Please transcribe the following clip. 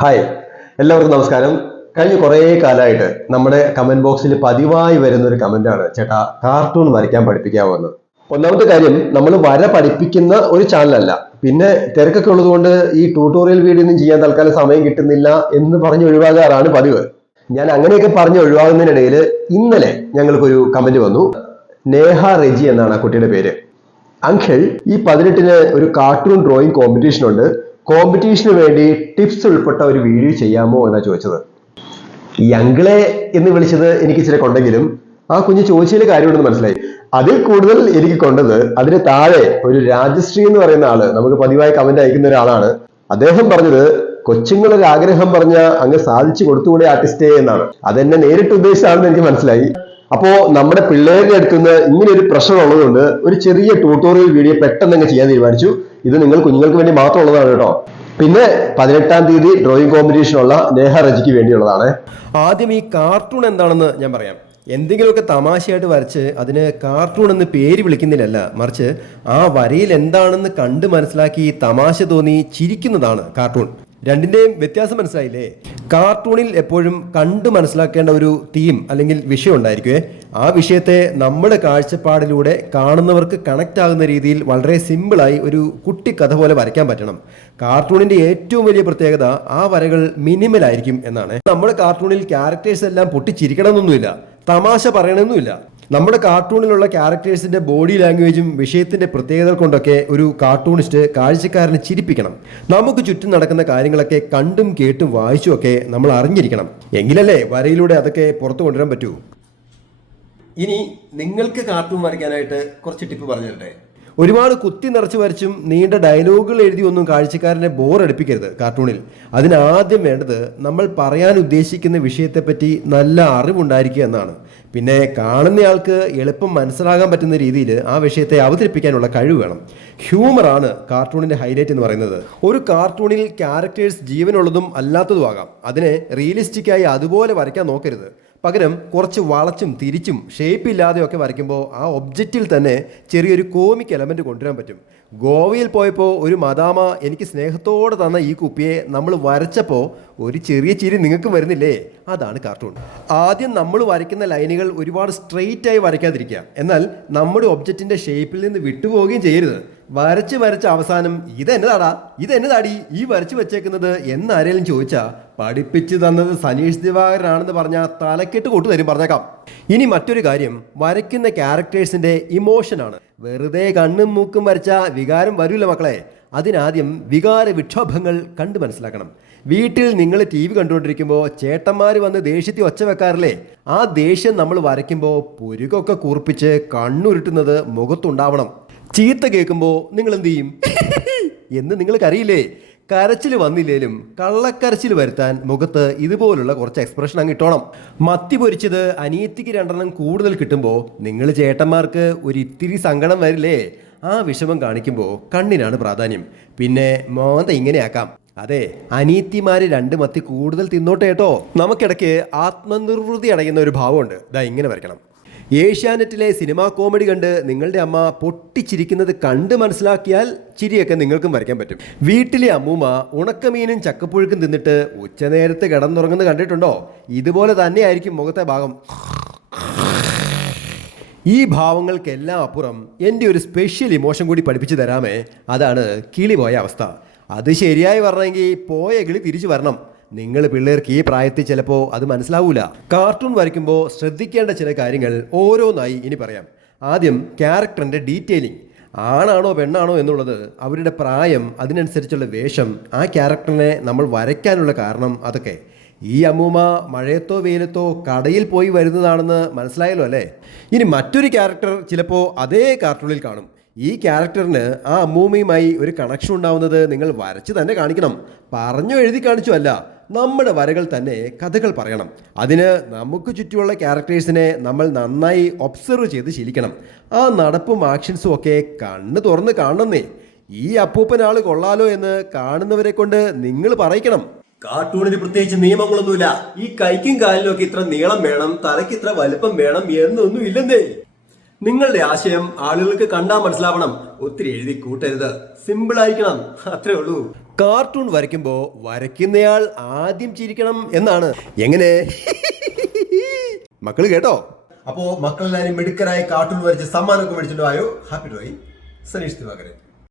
Hi, എല്ലാവർക്കും നമസ്കാരം. കഴിഞ്ഞ കുറേ കാലമായിട്ട് നമ്മുടെ കമന്റ് ബോക്സിൽ പതിവായി വരുന്ന ഒരു കമന്റാണ്, ചേട്ടാ കാർട്ടൂൺ വരയ്ക്കാൻ പഠിപ്പിക്കാമോ എന്ന്. ഒന്നാമത്തെ കാര്യം, നമ്മൾ വര പഠിപ്പിക്കുന്ന ഒരു ചാനലല്ല. പിന്നെ തിരക്കൊക്കെ ഉള്ളതുകൊണ്ട് ഈ ട്യൂട്ടോറിയൽ വീഡിയോ ഒന്നും ചെയ്യാൻ തൽക്കാലം സമയം കിട്ടുന്നില്ല എന്ന് പറഞ്ഞ് ഒഴിവാകാറാണ് പതിവ്. ഞാൻ അങ്ങനെയൊക്കെ പറഞ്ഞ് ഒഴിവാകുന്നതിനിടയിൽ ഇന്നലെ ഞങ്ങൾക്കൊരു കമന്റ് വന്നു. നേഹ റെജി എന്നാണ് ആ കുട്ടിയുടെ പേര്. അങ്കിൾ, ഈ 18-ന് ഒരു കാർട്ടൂൺ ഡ്രോയിങ് കോമ്പറ്റീഷൻ ഉണ്ട്. കോമ്പറ്റീഷന് വേണ്ടി ടിപ്സ് ഉൾപ്പെട്ട ഒരു വീഡിയോ ചെയ്യാമോ എന്നാണ് ചോദിച്ചത്. ഈ അങ്കിളെ എന്ന് വിളിച്ചത് എനിക്ക് ഇച്ചിരി കൊണ്ടെങ്കിലും ആ കുഞ്ഞ് ചോദിച്ചതിൽ കാര്യമുണ്ടെന്ന് മനസ്സിലായി. അതിൽ കൂടുതൽ എനിക്ക് കൊണ്ടത് അതിന് താഴെ ഒരു രാജശ്രീ എന്ന് പറയുന്ന ആള് നമുക്ക് പതിവായി കമന്റ് അയക്കുന്ന ഒരാളാണ്. അദ്ദേഹം പറഞ്ഞത്, കൊച്ചുങ്ങളൊരു ആഗ്രഹം പറഞ്ഞ അങ്ങ് സാധിച്ചു കൊടുത്തുകൂടെ ആർട്ടിസ്റ്റേ എന്നാണ്. അതെന്നെ നേരിട്ട് ഉദ്ദേശിച്ചാണെന്ന് എനിക്ക് മനസ്സിലായി. അപ്പോ നമ്മുടെ പിള്ളേരുടെ അടുത്തുനിന്ന് ഇങ്ങനെ ഒരു പ്രശ്നം ഉള്ളതുകൊണ്ട് ഒരു ചെറിയ ട്യൂട്ടോറിയൽ വീഡിയോ പെട്ടെന്ന് അങ്ങ് ചെയ്യാൻ തീരുമാനിച്ചു. ഇത് നിങ്ങൾ കുഞ്ഞുങ്ങൾക്ക് വേണ്ടി മാത്രമുള്ളതാണ് കേട്ടോ. പിന്നെ 18-ാം തീയതി ഡ്രോയിങ് കോമ്പറ്റീഷനുള്ള നേഹ റജിക്ക് വേണ്ടിയുള്ളതാണ്. ആദ്യം ഈ കാർട്ടൂൺ എന്താണെന്ന് ഞാൻ പറയാം. എന്തെങ്കിലുമൊക്കെ തമാശയായിട്ട് വരച്ച് അതിന് കാർട്ടൂൺ എന്ന് പേര് വിളിക്കുന്നില്ലല്ല, മറിച്ച് ആ വരയിൽ എന്താണെന്ന് കണ്ട് മനസ്സിലാക്കി തമാശ തോന്നി ചിരിക്കുന്നതാണ് കാർട്ടൂൺ. രണ്ടിന്റെയും വ്യത്യാസം മനസ്സിലായില്ലേ? കാർട്ടൂണിൽ എപ്പോഴും കണ്ടു മനസ്സിലാക്കേണ്ട ഒരു തീം അല്ലെങ്കിൽ വിഷയം ഉണ്ടായിരിക്കുമേ. ആ വിഷയത്തെ നമ്മുടെ കാഴ്ചപ്പാടിലൂടെ കാണുന്നവർക്ക് കണക്ട് ആകുന്ന രീതിയിൽ വളരെ സിമ്പിളായി ഒരു കുട്ടി കഥ പോലെ വരയ്ക്കാൻ പറ്റണം. കാർട്ടൂണിന്റെ ഏറ്റവും വലിയ പ്രത്യേകത ആ വരകൾ മിനിമൽ ആയിരിക്കും എന്നാണ്. നമ്മുടെ കാർട്ടൂണിൽ ക്യാരക്ടേഴ്സ് എല്ലാം പൊട്ടിച്ചിരിക്കണമെന്നൊന്നുമില്ല, തമാശ പറയണമെന്നുമില്ല. നമ്മുടെ കാർട്ടൂണിലുള്ള ക്യാരക്ടേഴ്സിന്റെ ബോഡി ലാംഗ്വേജും വിഷയത്തിന്റെ പ്രത്യേകതകൾ കൊണ്ടൊക്കെ ഒരു കാർട്ടൂണിസ്റ്റ് കാഴ്ചക്കാരനെ ചിരിപ്പിക്കണം. നമുക്ക് ചുറ്റും നടക്കുന്ന കാര്യങ്ങളൊക്കെ കണ്ടും കേട്ടും വായിച്ചും ഒക്കെ നമ്മൾ അറിഞ്ഞിരിക്കണം. എങ്കിലല്ലേ വരയിലൂടെ അതൊക്കെ പുറത്തു കൊണ്ടുവരാൻ പറ്റൂ. ഇനി നിങ്ങൾക്ക് കാർട്ടൂൺ വരയ്ക്കാനായിട്ട് കുറച്ച് ടിപ്പ് പറഞ്ഞു തരട്ടെ. ഒരുപാട് കുത്തി നിറച്ച് വരച്ചും നീണ്ട ഡയലോഗുകൾ എഴുതി ഒന്നും കാഴ്ചക്കാരനെ ബോറടിപ്പിക്കരുത് കാർട്ടൂണിൽ. അതിനാദ്യം വേണ്ടത് നമ്മൾ പറയാൻ ഉദ്ദേശിക്കുന്ന വിഷയത്തെപ്പറ്റി നല്ല അറിവുണ്ടായിരിക്കുക എന്നാണ്. പിന്നെ കാണുന്നയാൾക്ക് എളുപ്പം മനസ്സിലാകാൻ പറ്റുന്ന രീതിയിൽ ആ വിഷയത്തെ അവതരിപ്പിക്കാനുള്ള കഴിവ് വേണം. ഹ്യൂമറാണ് കാർട്ടൂണിൻ്റെ ഹൈലൈറ്റ് എന്ന് പറയുന്നത്. ഒരു കാർട്ടൂണിൽ ക്യാരക്ടേഴ്സ് ജീവനുള്ളതും അല്ലാത്തതുമാകാം. അതിനെ റിയലിസ്റ്റിക്കായി അതുപോലെ വരയ്ക്കാൻ നോക്കരുത്. പകരം കുറച്ച് വളച്ചും തിരിച്ചും ഷേപ്പില്ലാതെയൊക്കെ വരയ്ക്കുമ്പോൾ ആ ഒബ്ജക്റ്റിൽ തന്നെ ചെറിയൊരു കോമിക് എലമെൻറ്റ് കൊണ്ടുവരാൻ പറ്റും. ഗോവയിൽ പോയപ്പോൾ ഒരു മദാമ എനിക്ക് സ്നേഹത്തോടെ തന്ന ഈ കുപ്പിയെ നമ്മൾ വരച്ചപ്പോൾ ഒരു ചെറിയ ചിരി നിങ്ങൾക്ക് വരുന്നില്ലേ? അതാണ് കാർട്ടൂൺ. ആദ്യം നമ്മൾ വരയ്ക്കുന്ന ലൈനുകൾ ഒരുപാട് സ്ട്രെയിറ്റ് ആയി വരയ്ക്കാതിരിക്കുക. എന്നാൽ നമ്മുടെ ഒബ്ജക്റ്റിൻ്റെ ഷേപ്പിൽ നിന്ന് വിട്ടുപോവുകയും ചെയ്യരുത്. വരച്ച് അവസാനം ഇതെന്നതാടി ഈ വരച്ച് വെച്ചേക്കുന്നത് എന്നാരേലും ചോദിച്ചാൽ പഠിപ്പിച്ചു തന്നത് സനീഷ് ദിവാകരനാണെന്ന് പറഞ്ഞാൽ തലക്കെട്ട് കൊട്ടു തരും, പറഞ്ഞേക്കാം. ഇനി മറ്റൊരു കാര്യം, വരയ്ക്കുന്ന ക്യാരക്ടേഴ്സിന്റെ ഇമോഷനാണ്. വെറുതെ കണ്ണും മൂക്കും വരച്ച വികാരം വരില്ല മക്കളെ. അതിനാദ്യം വികാര വിക്ഷോഭങ്ങൾ കണ്ടു മനസ്സിലാക്കണം. വീട്ടിൽ നിങ്ങൾ TV കണ്ടുകൊണ്ടിരിക്കുമ്പോൾ ചേട്ടന്മാർ വന്ന് ദേഷ്യത്തിൽ ഒച്ച വെക്കാറില്ലേ? ആ ദേഷ്യം നമ്മൾ വരയ്ക്കുമ്പോൾ പുരുകൊക്കെ കൂർപ്പിച്ച് കണ്ണുരുട്ടുന്നത് മുഖത്തുണ്ടാവണം. ചീത്ത കേൾക്കുമ്പോൾ നിങ്ങൾ എന്ത് ചെയ്യും എന്ന് നിങ്ങൾക്കറിയില്ലേ? കരച്ചിൽ വന്നില്ലേലും കള്ളക്കരച്ചിൽ വരുത്താൻ മുഖത്ത് ഇതുപോലുള്ള കുറച്ച് എക്സ്പ്രഷൻ അങ്ങ് ഇട്ടോണം. മത്തി പൊരിച്ചത് അനിയത്തിക്ക് 2 കൂടുതൽ കിട്ടുമ്പോൾ നിങ്ങൾ ചേട്ടന്മാർക്ക് ഒരു ഇത്തിരി സങ്കടം വരില്ലേ? ആ വിഷമം കാണിക്കുമ്പോൾ കണ്ണിനാണ് പ്രാധാന്യം. പിന്നെ മോന്ത ഇങ്ങനെയാക്കാം, അതെ അനിയത്തിമാര് 2 മത്തി കൂടുതൽ തിന്നോട്ടെ കേട്ടോ. നമുക്കിടയ്ക്ക് ആത്മനിർവൃതി അടയുന്ന ഒരു ഭാവമുണ്ട്. ഇങ്ങനെ വരയ്ക്കണം. ഏഷ്യാനെറ്റിലെ സിനിമാ കോമഡി കണ്ട് നിങ്ങളുടെ അമ്മ പൊട്ടിച്ചിരിക്കുന്നത് കണ്ട് മനസ്സിലാക്കിയാൽ ചിരിയൊക്കെ നിങ്ങൾക്കും വരയ്ക്കാൻ പറ്റും. വീട്ടിലെ അമ്മൂമ്മ ഉണക്കമീനും ചക്കപ്പുഴുക്കും തിന്നിട്ട് ഉച്ചനേരത്ത് കിടന്നുറങ്ങുന്നത് കണ്ടിട്ടുണ്ടോ? ഇതുപോലെ തന്നെയായിരിക്കും മുഖത്തെ ഭാഗം. ഈ ഭാവങ്ങൾക്കെല്ലാം അപ്പുറം എൻ്റെ ഒരു സ്പെഷ്യൽ ഇമോഷൻ കൂടി പഠിപ്പിച്ചു തരാമേ. അതാണ് കിളി പോയ അവസ്ഥ. അത് ശരിയായി വരണമെങ്കിൽ പോയ കിളി തിരിച്ചു വരണം. നിങ്ങൾ പിള്ളേർക്ക് ഈ പ്രായത്തിൽ ചിലപ്പോൾ അത് മനസ്സിലാവൂല. കാർട്ടൂൺ വരയ്ക്കുമ്പോൾ ശ്രദ്ധിക്കേണ്ട ചില കാര്യങ്ങൾ ഓരോന്നായി ഇനി പറയാം. ആദ്യം ക്യാരക്ടറിൻ്റെ ഡീറ്റെയിലിംഗ്. ആണാണോ പെണ്ണാണോ എന്നുള്ളത്, അവരുടെ പ്രായം, അതിനനുസരിച്ചുള്ള വേഷം, ആ ക്യാരക്ടറിനെ നമ്മൾ വരയ്ക്കാനുള്ള കാരണം, അതൊക്കെ. ഈ അമ്മൂമ്മ മഴയത്തോ വെയിലത്തോ കടയിൽ പോയി വരുന്നതാണെന്ന് മനസ്സിലായല്ലോ അല്ലേ? ഇനി മറ്റൊരു ക്യാരക്ടർ ചിലപ്പോൾ അതേ കാർട്ടൂണിൽ കാണും. ഈ ക്യാരക്ടറിന് ആ അമ്മൂമ്മയുമായി ഒരു കണക്ഷൻ ഉണ്ടാവുന്നത് നിങ്ങൾ വരച്ച് തന്നെ കാണിക്കണം. പറഞ്ഞു എഴുതി കാണിച്ചു അല്ല, നമ്മുടെ വരകൾ തന്നെ കഥകൾ പറയണം. അതിന് നമുക്ക് ചുറ്റുമുള്ള ക്യാരക്ടേഴ്സിനെ നമ്മൾ നന്നായി ഒബ്സർവ് ചെയ്ത് ശീലിക്കണം. ആ നടപ്പും ആക്ഷൻസും ഒക്കെ കണ്ണ് തുറന്ന് കാണണമെന്നേ. ഈ അപ്പൂപ്പനാൾ കൊള്ളാലോ എന്ന് കാണുന്നവരെ കൊണ്ട് നിങ്ങൾ പറയിക്കണം. കാർട്ടൂണിന് പ്രത്യേകിച്ച് നിയമങ്ങളൊന്നുമില്ല. ഈ കൈക്കും കാലിനും ഒക്കെ ഇത്ര നീളം വേണം, തലയ്ക്ക് ഇത്ര വലുപ്പം വേണം എന്നൊന്നും ഇല്ലെന്നേ. നിങ്ങളുടെ ആശയം ആളുകൾക്ക് കണ്ടാൽ മനസ്സിലാവണം. ഒത്തിരി എഴുതി കൂട്ടരുത്, സിമ്പിൾ ആയിരിക്കണം, അത്രേ ഉള്ളൂ. കാർട്ടൂൺ വരയ്ക്കുമ്പോൾ വരയ്ക്കുന്നയാൾ ആദ്യം ചിരിക്കണം എന്നാണ്. എങ്ങനെ? മക്കള് കേട്ടോ? അപ്പോൾ മക്കളെല്ലാവരും മിടുക്കരായി കാർട്ടൂൺ വരച്ച് സമ്മാനമൊക്കെ മേടിച്ചിട്ടുണ്ടോ? Happy drawing, Saneesh Divakaran.